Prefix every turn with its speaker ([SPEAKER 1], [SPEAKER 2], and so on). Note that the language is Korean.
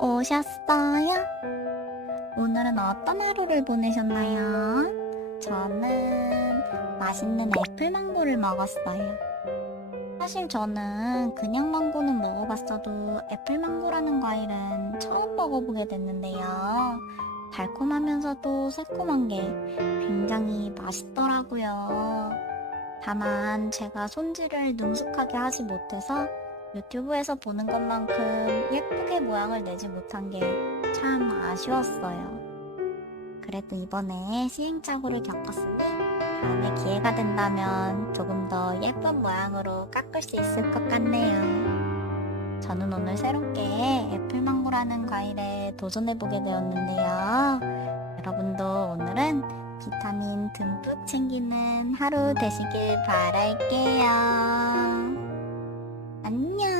[SPEAKER 1] 오셨어요? 오늘은 어떤 하루를 보내셨나요? 저는 맛있는 애플망고를 먹었어요. 사실 저는 그냥 망고는 먹어봤어도 애플망고라는 과일은 처음 먹어보게 됐는데요. 달콤하면서도 새콤한 게 굉장히 맛있더라고요. 다만 제가 손질을 능숙하게 하지 못해서 유튜브에서 보는 것만큼 예쁘게 모양을 내지 못한 게 참 아쉬웠어요. 그래도 이번에 시행착오를 겪었으니 다음에 기회가 된다면 조금 더 예쁜 모양으로 깎을 수 있을 것 같네요. 저는 오늘 새롭게 애플망고라는 과일에 도전해보게 되었는데요. 여러분도 오늘은 비타민 듬뿍 챙기는 하루 되시길 바랄게요. 안녕.